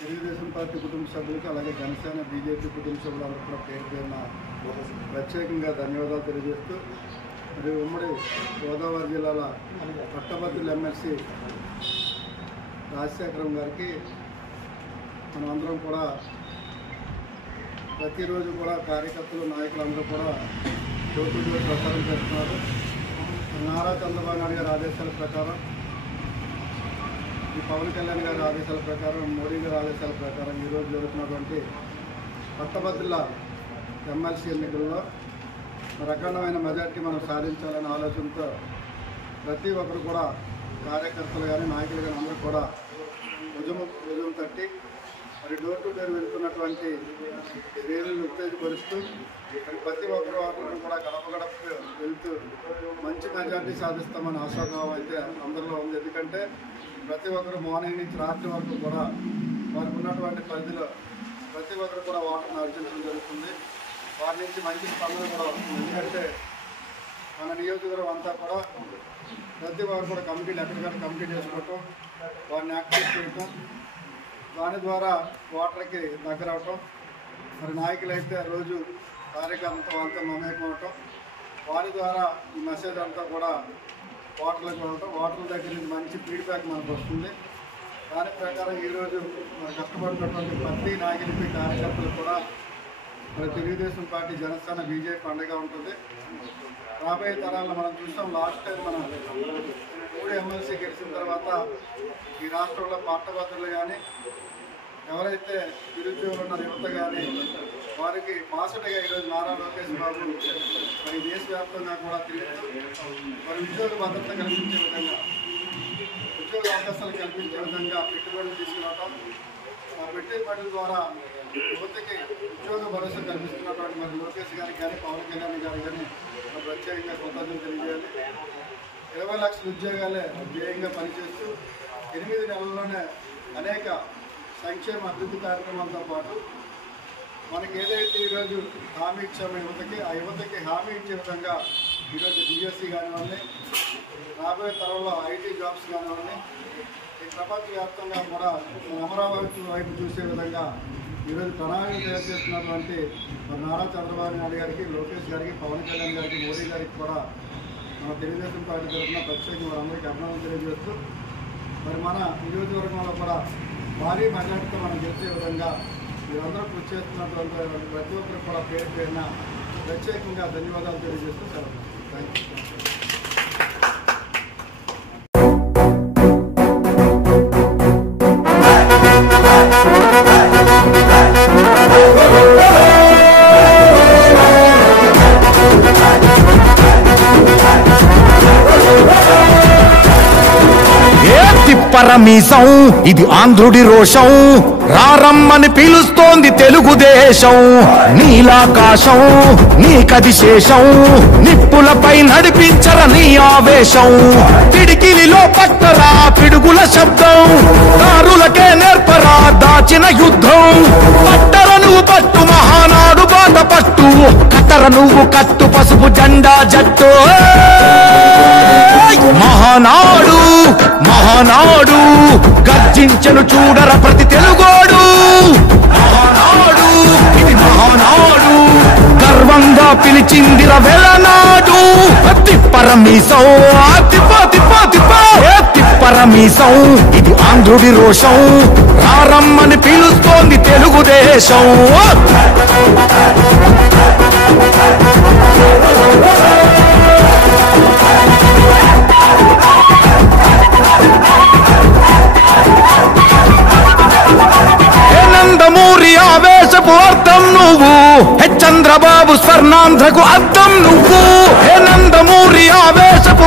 Telugu Desam party కుటుంబ సభ్యులకు అలాగే జనసేన బీజేపీ కుటుంబ సభ్యులందరూ కూడా పేరు పేరున ప్రత్యేకంగా ధన్యవాదాలు తెలియజేస్తూ మరి ఉమ్మడి గోదావరి జిల్లాల పట్టభద్రుల ఎమ్మెల్సీ రాజశేఖరం గారికి మనమందరం కూడా ప్రతిరోజు కూడా కార్యకర్తలు నాయకులందరూ కూడా డోర్ టు డోర్ ప్రచారం చేస్తున్నారు. నారా చంద్రబాబు నాయుడు గారి ఆదేశాల ప్రకారం, ఈ పవన్ కళ్యాణ్ గారి ఆదేశాల ప్రకారం, మోడీ గారి ఆదేశాల ప్రకారం ఈరోజు జరుగుతున్నటువంటి పట్టభద్రుల ఎమ్మెల్సీ ఎన్నికల్లో అఖండమైన మెజార్టీ మనం సాధించాలనే ఆలోచనతో ప్రతి ఒక్కరు కూడా కార్యకర్తలు కానీ నాయకులు కానీ అందరూ కూడా భుజం తట్టి మరి డోర్ టు డోర్ వెళ్తున్నటువంటి రేలును ఉత్తేజపరుస్తూ ప్రతి ఒక్కరు కూడా గడప వెళ్తూ మంచి మెజార్టీ సాధిస్తామని ఆశాభావం అయితే అందరిలో ఉంది. ఎందుకంటే ప్రతి ఒక్కరు మార్నింగ్ నుంచి రాత్రి వరకు కూడా వారికి ఉన్నటువంటి పరిధిలో ప్రతి ఒక్కరు కూడా ఓటర్ను అర్జించడం జరుగుతుంది. వారి నుంచి మంచి స్పందన కూడా వస్తుంది. ఎందుకంటే మన నియోజకవర్గం అంతా కూడా ప్రతి వారు కూడా కమిటీలు ఎక్కడికక్కడ కమిటీ చేసుకోవటం, వారిని యాక్టివ్ చేయటం, దాని ద్వారా ఓటర్కి దగ్గర అవటం, మరి నాయకులైతే రోజు కార్యకర్తలతో వాళ్ళతో మమేకం అవటం, వారి ద్వారా ఈ మెసేజ్ అంతా కూడా ఓటర్లకు వెళ్ళటం, ఓటర్ల దగ్గర నుంచి మంచి ఫీడ్బ్యాక్ మనకు వస్తుంది. దాని ప్రకారం ఈరోజు మన కష్టపడినటువంటి ప్రతి నాయకులకి కార్యకర్తలు కూడా మరి తెలుగుదేశం పార్టీ, జనసేన, బీజేపీ అండగా ఉంటుంది. రాబోయే తరాల్లో మనం చూసాం, లాస్ట్ టైం మనం 3 ఎమ్మెల్సీ గెలిచిన తర్వాత ఈ రాష్ట్రంలో పట్టభద్రులు కానీ ఎవరైతే నిరుద్యోగులు ఉన్న యువత కానీ వారికి బాసటగా ఈరోజు నారా లోకేష్ బాబు మరి దేశవ్యాప్తంగా కూడా తిరుగుతూ మరి ఉద్యోగ భద్రత కల్పించే విధంగా, ఉద్యోగ అవకాశాలు కల్పించే విధంగా పెట్టుబడులు తీసుకురావటం, ఆ పెట్టుబడుల ద్వారా యువతకి ఉద్యోగ భరోసా కల్పిస్తున్నటువంటి మరి లోకేష్ గారికి కానీ పవన్ కళ్యాణ్ గారికి కానీ ప్రత్యేకంగా కృతజ్ఞతలు తెలియజేయాలి. 20 లక్షల ఉద్యోగాలే ధ్యేయంగా పనిచేస్తూ 8 నెలల్లోనే అనేక సంక్షేమ అభివృద్ధి కార్యక్రమాలతో పాటు మనకి ఏదైతే ఈరోజు హామీ ఇచ్చామో యువతకి, ఆ యువతకి హామీ ఇచ్చే విధంగా ఈరోజు డిఎస్సి కానివ్వండి, రాబోయే తరంలో ఐటీ జాబ్స్ కానివ్వండి, ఈ ప్రపంచవ్యాప్తంగా కూడా అమరావతి వైపు చూసే విధంగా ఈరోజు ప్రణాళిక తయారు చేస్తున్నటువంటి మరి నారా చంద్రబాబు నాయుడు గారికి, లోకేష్ గారికి, పవన్ కళ్యాణ్ గారికి, మోడీ గారికి కూడా మన తెలుగుదేశం పార్టీ తరఫున ప్రత్యేకంగా వారందరికీ అభినందనలు తెలియజేస్తూ మరి మన నియోజకవర్గంలో కూడా భారీ మెజార్టీతో మనం గెలిచే విధంగా మీరందరూ కృషి చేస్తున్నటువంటి ప్రతి ఒక్కరు కూడా పేరు పేరున ప్రత్యేకంగా ధన్యవాదాలు తెలియజేస్తూ సెలవు. Thank you. పరమీసం ఇది ఆంధ్రుడి రోషం, రారమ్మని పిలుస్తోంది తెలుగుదేశం. నీలాకాశం నీకది శేషం, నిప్పులపై నడిపించర నీ ఆవేశం. పిడికిలిలో పట్టరా పిడుగుల శబ్దం, దారులకే నేర్పరా దాచిన యుద్ధం. పట్టర నువ్వు పట్టు మహానాడు బాట పట్టు, కట్టర నువ్వు కట్టు పసుపు జెండా జట్టు. మహానాడు మహానాడు గర్జించను చూడర ప్రతి తెలుగోడు. మహానాడు ఇది మహానాడు, గర్వంగా పిలిచిందిర వెలనాడు. తిప్పరమీసం తిప్పరమీసం ఇది ఆంధ్రుడి రోషం, రారమ్మని పిలుస్తోంది తెలుగుదేశం. నందమూరి ఆవేశపు అర్థం నువ్వు, చంద్రబాబు స్వర్ణాంధ్రకు అర్థం నువ్వు. నందమూరి ఆవేశపు